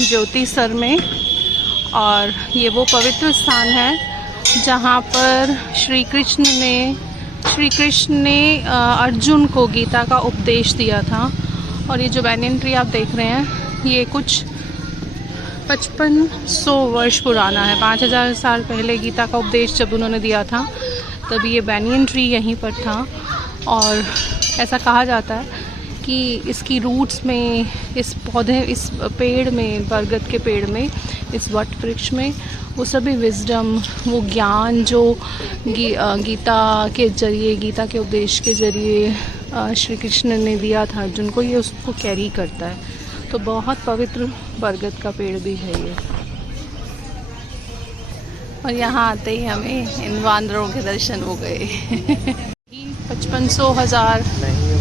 ज्योतिसर में, और ये वो पवित्र स्थान है जहाँ पर श्री कृष्ण ने अर्जुन को गीता का उपदेश दिया था। और ये जो बैनियन ट्री आप देख रहे हैं ये कुछ 5500 वर्ष पुराना है। 5000 साल पहले गीता का उपदेश जब उन्होंने दिया था तब ये बैनियन ट्री यहीं पर था। और ऐसा कहा जाता है कि इसकी रूट्स में, इस पेड़ में, बरगद के पेड़ में, इस वट वृक्ष में वो सभी विजडम, वो ज्ञान जो गीता के जरिए, गीता के उपदेश के जरिए श्री कृष्ण ने दिया था अर्जुन को, ये उसको कैरी करता है। तो बहुत पवित्र बरगद का पेड़ भी है ये। और यहाँ आते ही हमें इन वानरों के दर्शन हो गए।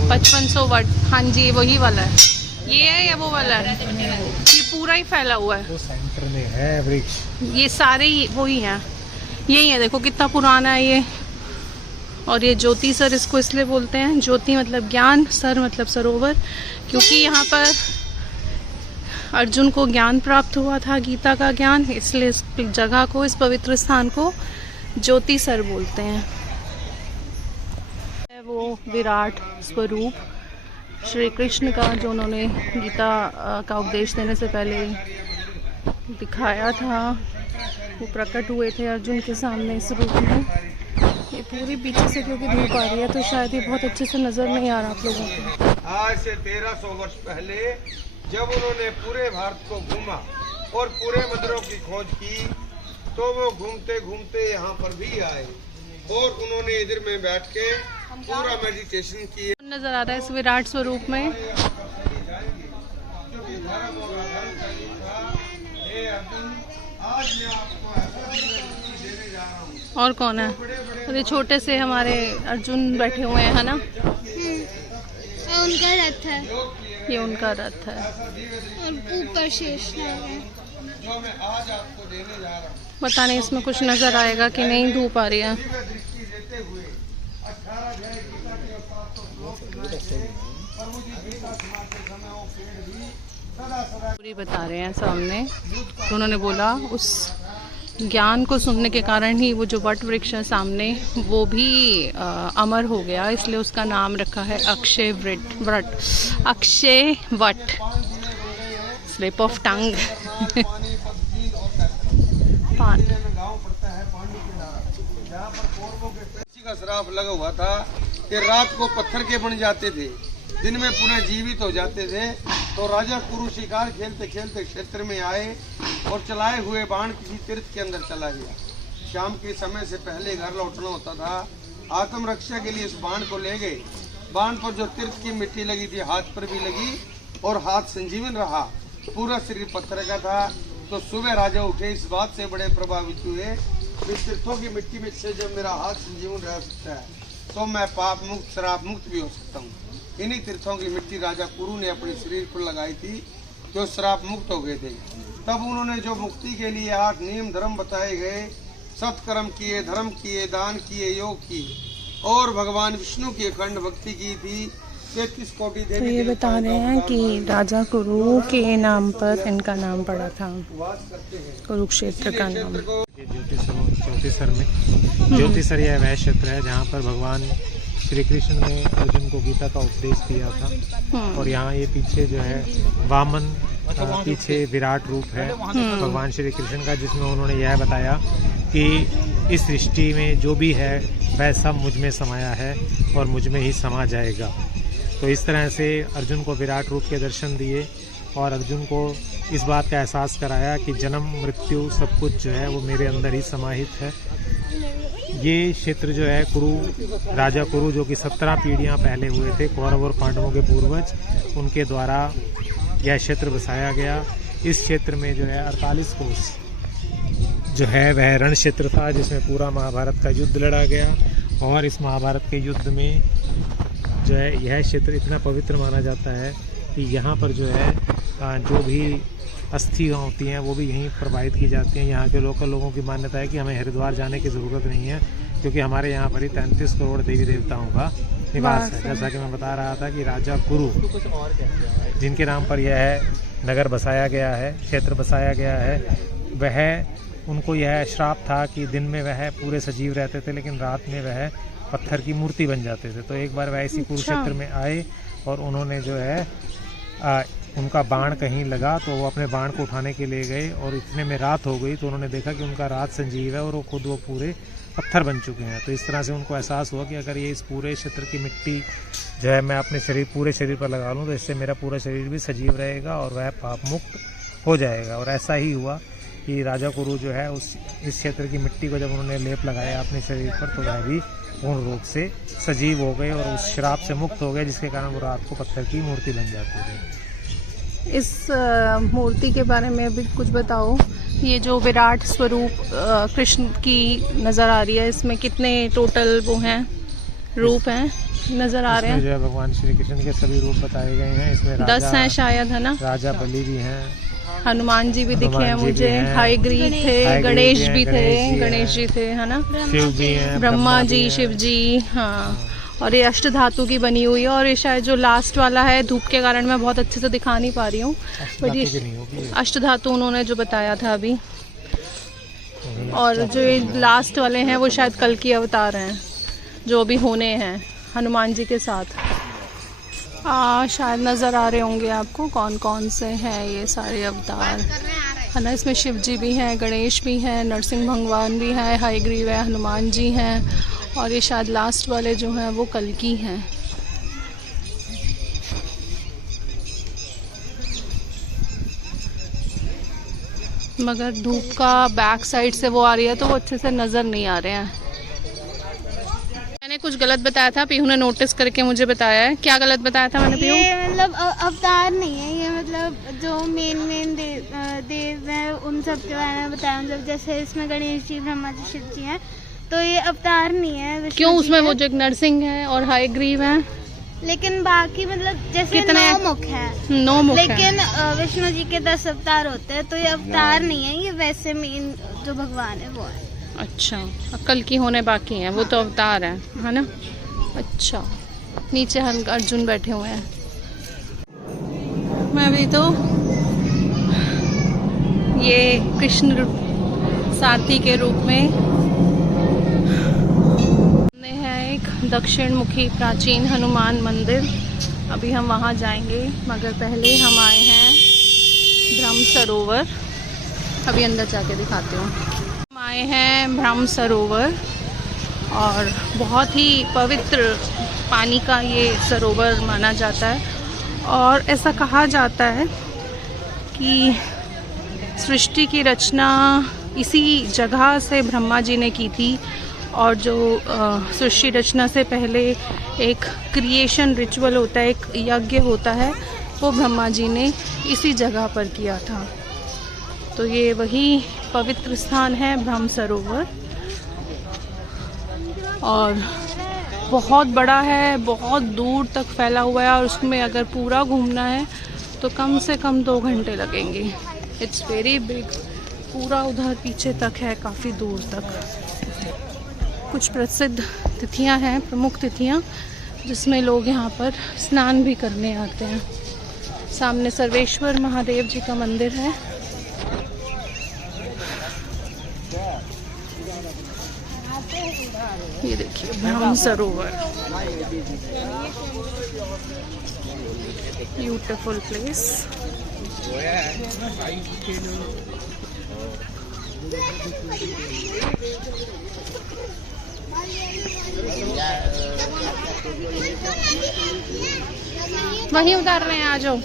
5500 वट, हाँ जी वही वाला है। ये है या वो वाला है? ये पूरा ही फैला हुआ है, वो सेंटर में है वृक्ष। ये सारे ही वही हैं, यही है। देखो कितना पुराना है ये। और ये ज्योतिसर इसको इसलिए बोलते हैं, ज्योति मतलब ज्ञान, सर मतलब सरोवर, क्योंकि यहाँ पर अर्जुन को ज्ञान प्राप्त हुआ था, गीता का ज्ञान, इसलिए इस जगह को, इस पवित्र स्थान को ज्योतिसर बोलते हैं। वो विराट स्वरूप श्री कृष्ण का जो उन्होंने गीता का उपदेश देने से पहले दिखाया था, वो प्रकट हुए थे अर्जुन के सामने इस रूप में। ये पूरी पीछे से क्योंकि धूप आ रही है तो शायद ये बहुत अच्छे से नजर नहीं आ रहा आप लोगों को। आज से 1300 वर्ष पहले जब उन्होंने पूरे भारत को घूमा और पूरे मंदिरों की खोज की, तो वो घूमते घूमते यहाँ पर भी आए और उन्होंने इधर में बैठ के पूरा मेडिटेशन किया। नजर आता है इस विराट स्वरूप में। और कौन है? अरे छोटे से हमारे अर्जुन बैठे हुए हैं, है ना? उनका रथ है, ये उनका रथ है। और ऊपर शेषनाग है। पता नहीं इसमें कुछ नजर आएगा कि नहीं, धूप आ रही है। पूरी बता रहे हैं सामने। तो उन्होंने बोला उस ज्ञान को सुनने के कारण ही वो जो वट वृक्ष है सामने वो भी अमर हो गया, इसलिए उसका नाम रखा है Akshay Vat, Akshay Vat. Slip of tongue. पान का श्राप लगा हुआ था कि रात को पत्थर के बन जाते थे, दिन में पुनः जीवित हो जाते थे। तो राजा कुरु शिकार खेलते खेलते क्षेत्र में आए और चलाए हुए बाण किसी तीर्थ के अंदर चला गया। शाम के समय से पहले घर लौटना होता था। आत्मरक्षा के लिए इस बाण को ले गए। बाण पर जो तीर्थ की मिट्टी लगी थी हाथ पर भी लगी और हाथ संजीवन रहा, पूरा शरीर पत्थर का था। तो सुबह राजा उठे, इस बात से बड़े प्रभावित हुए, इस तीर्थों की मिट्टी में से जब मेरा हाथ संजीवन रह सकता है तो मैं पाप मुक्त, श्राप मुक्त भी हो सकता हूँ। इन्हीं तीर्थों की मिट्टी राजा कुरु ने अपने शरीर पर लगाई थी, जो श्राप मुक्त हो गए थे। तब उन्होंने जो मुक्ति के लिए 8 नियम धर्म बताए गए, सत्कर्म किए, धर्म किए, दान किए, योग किए और भगवान विष्णु की अखंड भक्ति की थी। 33 कोटि देवी। तो ये बता रहे हैं कि राजा कुरु के नाम पर इनका नाम पड़ा था, कुरुक्षेत्र का नाम। ज्योतिसर में, ज्योतिसर यह वह क्षेत्र है जहाँ पर भगवान श्री कृष्ण ने अर्जुन को गीता का उपदेश दिया था। और यहाँ ये पीछे जो है वामन, पीछे विराट रूप है भगवान श्री कृष्ण का, जिसमें उन्होंने यह बताया कि इस सृष्टि में जो भी है वह सब मुझ में समाया है और मुझ में ही समा जाएगा। तो इस तरह से अर्जुन को विराट रूप के दर्शन दिए और अर्जुन को इस बात का एहसास कराया कि जन्म मृत्यु सब कुछ जो है वो मेरे अंदर ही समाहित है। ये क्षेत्र जो है राजा कुरु जो कि 17 पीढ़ियां पहले हुए थे, कौरव और पांडवों के पूर्वज, उनके द्वारा यह क्षेत्र बसाया गया। इस क्षेत्र में जो है 48 कोस जो है वह रण क्षेत्र था, जिसमें पूरा महाभारत का युद्ध लड़ा गया। और इस महाभारत के युद्ध में जो है यह क्षेत्र इतना पवित्र माना जाता है कि यहाँ पर जो है जो भी अस्थियाँ होती हैं वो भी यहीं प्रवाहित की जाती हैं। यहाँ के लोकल लोगों की मान्यता है कि हमें हरिद्वार जाने की ज़रूरत नहीं है, क्योंकि हमारे यहाँ पर ही 33 करोड़ देवी देवताओं का निवास है। जैसा कि मैं बता रहा था कि राजा कुरु जिनके नाम पर यह नगर बसाया गया है, क्षेत्र बसाया गया है, वह उनको यह श्राप था कि दिन में वह पूरे सजीव रहते थे लेकिन रात में वह पत्थर की मूर्ति बन जाते थे। तो एक बार वह इसी कुरुक्षेत्र में आए और उन्होंने जो है उनका बाण कहीं लगा तो वो अपने बाण को उठाने के लिए गए और इतने में रात हो गई तो उन्होंने देखा कि उनका रात संजीव है और वो पूरे पत्थर बन चुके हैं। तो इस तरह से उनको एहसास हुआ कि अगर ये इस पूरे क्षेत्र की मिट्टी जो है मैं अपने पूरे शरीर पर लगा लूँ तो इससे मेरा पूरा शरीर भी सजीव रहेगा और वह पाप मुक्त हो जाएगा। और ऐसा ही हुआ कि राजा कुरु जो है इस क्षेत्र की मिट्टी को जब उन्होंने लेप लगाया अपने शरीर पर तो वह भी पूर्ण रूप से सजीव हो गए और उस श्राप से मुक्त हो गए जिसके कारण वो रात को पत्थर की मूर्ति बन जाती है। इस मूर्ति के बारे में भी कुछ बताओ। ये जो विराट स्वरूप कृष्ण की नज़र आ रही है, इसमें कितने टोटल वो हैं रूप हैं नज़र आ रहे हैं? जो है भगवान श्री कृष्ण के सभी रूप बताए गए हैं। इसमें 10 हैं शायद, है ना? राजा बलि भी हैं, हनुमान जी भी दिखे हैं मुझे, हाईग्रीव थे, गणेश भी थे, गणेश जी थे, है ना? शिव जी हैं, ब्रह्मा जी, शिव जी, हाँ। और ये अष्ट धातु की बनी हुई है और ये शायद जो लास्ट वाला है धूप के कारण मैं बहुत अच्छे से दिखा नहीं पा रही हूँ, बट ये अष्ट धातु उन्होंने जो बताया था अभी। और जो ये लास्ट वाले हैं वो शायद कल की अवतार हैं जो अभी होने हैं हनुमान जी के साथ। शायद नज़र आ रहे होंगे आपको कौन कौन से हैं ये सारे अवतार, है ना? इसमें शिव जी भी हैं, गणेश भी हैं, नरसिंह भगवान भी हैं, हाईग्रीव है, हनुमान जी हैं और ये शायद लास्ट वाले जो हैं वो कल्कि हैं। मगर धूप का बैक साइड से वो आ रही है तो वो अच्छे से नज़र नहीं आ रहे हैं। मैंने कुछ गलत बताया था, पीहू ने नोटिस करके मुझे बताया है। क्या गलत बताया था मैंने पीहू? ये मतलब अवतार नहीं है, ये मतलब जो मेन देव हैं उन सब के बारे में बताया। मतलब जैसे इसमें गणेश जी, ब्रह्मा जी, शिव जी हैं, तो ये अवतार नहीं है। क्यों? उसमें वो जो एक नरसिंह है और हाईग्रीव है, लेकिन बाकी मतलब जैसे कितने 9 मुख है, 9 मुख है। लेकिन विष्णु जी के 10 अवतार होते हैं, तो ये अवतार नहीं है, ये वैसे मेन जो भगवान है वो है। अच्छा, कल की होने बाकी हैं, वो तो अवतार है ना? अच्छा, नीचे अर्जुन बैठे हुए हैं। मैं भी तो ये कृष्ण सारथी के रूप में है एक दक्षिण मुखी प्राचीन हनुमान मंदिर। अभी हम वहाँ जाएंगे, मगर पहले हम आए हैं ब्रह्म सरोवर। अभी अंदर जाके दिखाती हूँ। हम आए हैं ब्रह्म सरोवर और बहुत ही पवित्र पानी का ये सरोवर माना जाता है। और ऐसा कहा जाता है कि सृष्टि की रचना इसी जगह से ब्रह्मा जी ने की थी और जो सृष्टि रचना से पहले एक क्रिएशन रिचुअल होता है, एक यज्ञ होता है, वो ब्रह्मा जी ने इसी जगह पर किया था। तो ये वही पवित्र स्थान है ब्रह्म सरोवर और बहुत बड़ा है, बहुत दूर तक फैला हुआ है और उसमें अगर पूरा घूमना है तो कम से कम 2 घंटे लगेंगे। इट्स वेरी बिग, पूरा उधर पीछे तक है, काफ़ी दूर तक। कुछ प्रसिद्ध तिथियां हैं, प्रमुख तिथियां, जिसमें लोग यहाँ पर स्नान भी करने आते हैं। सामने सर्वेश्वर महादेव जी का मंदिर है। ये देखिए ब्रह्म सरोवर, ब्यूटीफुल प्लेस। वहीं उतार रहे हैं, आ जाओ।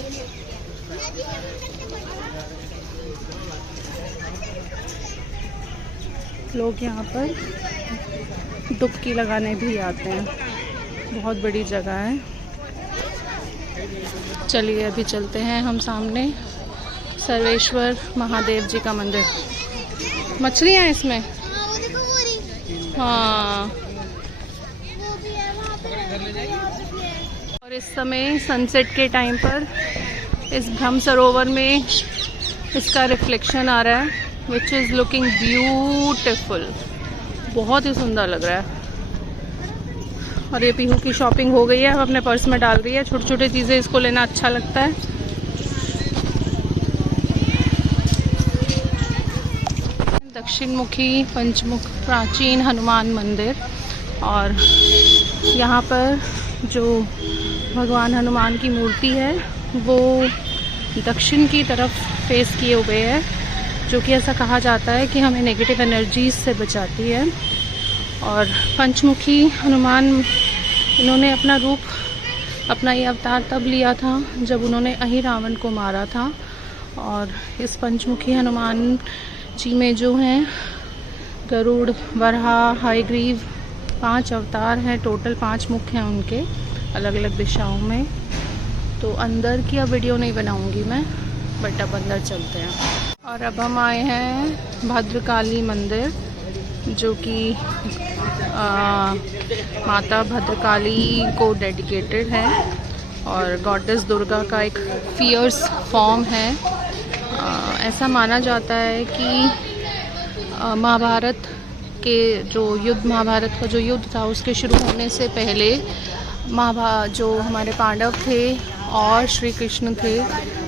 लोग यहाँ पर डुबकी लगाने भी आते हैं, बहुत बड़ी जगह है। चलिए अभी चलते हैं हम सामने सर्वेश्वर महादेव जी का मंदिर। मछलियाँ हैं इसमें, हाँ। और इस समय सनसेट के टाइम पर इस ब्रह्म सरोवर में इसका रिफ्लेक्शन आ रहा है, विच इज़ लुकिंग ब्यूटिफुल। बहुत ही सुंदर लग रहा है और ये पीहू की शॉपिंग हो गई है, अब अपने पर्स में डाल रही है। छोटी छोटी चीज़ें इसको लेना अच्छा लगता है। दक्षिण मुखी पंचमुख प्राचीन हनुमान मंदिर, और यहाँ पर जो भगवान हनुमान की मूर्ति है वो दक्षिण की तरफ फेस किए हुए है, जो कि ऐसा कहा जाता है कि हमें नेगेटिव एनर्जीज से बचाती है। और पंचमुखी हनुमान, इन्होंने अपना रूप, अपना ये अवतार तब लिया था जब उन्होंने अहि रावण को मारा था। और इस पंचमुखी हनुमान जी में जो हैं गरुड़, वराह, हयग्रीव, 5 अवतार हैं टोटल, 5 मुख हैं उनके अलग अलग दिशाओं में। तो अंदर की अब वीडियो नहीं बनाऊंगी मैं, बट अब अंदर चलते हैं। और अब हम आए हैं भद्रकाली मंदिर, जो कि माता भद्रकाली को डेडिकेटेड है और गॉडेस दुर्गा का एक फियर्स फॉर्म है। ऐसा माना जाता है कि महाभारत के जो युद्ध, महाभारत का जो युद्ध था उसके शुरू होने से पहले जो हमारे पांडव थे और श्री कृष्ण थे,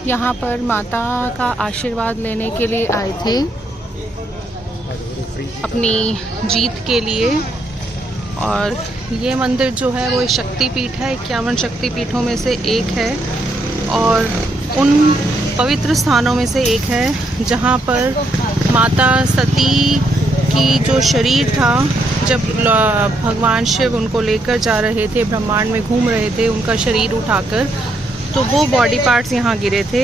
यहाँ पर माता का आशीर्वाद लेने के लिए आए थे अपनी जीत के लिए। और ये मंदिर जो है वो एक शक्तिपीठ है, 51 शक्तिपीठों में से एक है और उन पवित्र स्थानों में से एक है जहाँ पर माता सती की जो शरीर था, जब भगवान शिव उनको लेकर जा रहे थे, ब्रह्मांड में घूम रहे थे उनका शरीर उठाकर, तो वो बॉडी पार्ट्स यहाँ गिरे थे।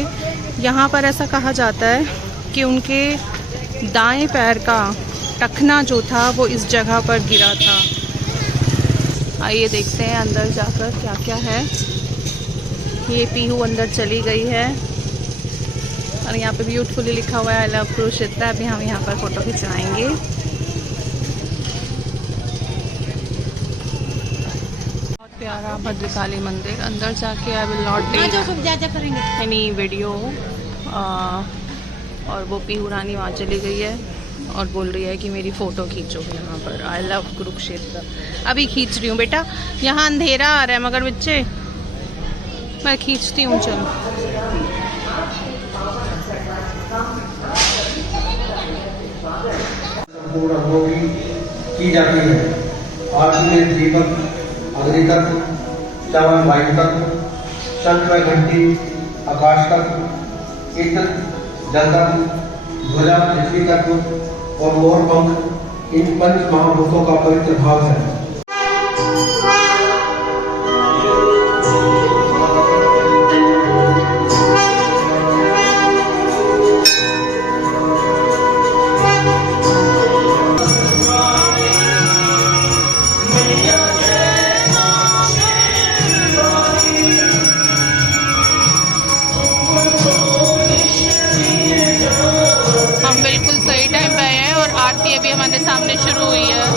यहाँ पर ऐसा कहा जाता है कि उनके दाएं पैर का टखना जो था वो इस जगह पर गिरा था। आइए देखते हैं अंदर जाकर क्या क्या है। ये पीहू अंदर चली गई है और यहाँ पे ब्यूटीफुली लिखा हुआ है आई लव कुरुक्षेत्र। अभी हम यहाँ पर फोटो खिंचवाएंगे। बहुत प्यारा भद्रकाली मंदिर। अंदर जाके I will not take any video. और वो पीहू रानी वहाँ चली गई है और बोल रही है कि मेरी फ़ोटो खींचो यहाँ पर, आई लव कुरुक्षेत्र। अभी खींच रही हूँ बेटा, यहाँ अंधेरा आ रहा है मगर बच्चे मैं खींचती हूँ। चलो संपूर्ण अंगों की जाती है। आरती में दीपक, अग्नि तत्व, चावल वायु तत्व, शंख व घंटी आकाश तत्व, इत्र जल तत्व, ध्वजा पृथ्वी तत्व और मोर पंख इन 5 महाभूतों का पवित्र भाव है। हम बिल्कुल सही टाइम पे आए हैं और आरती अभी हमारे सामने शुरू हुई है।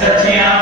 सचिया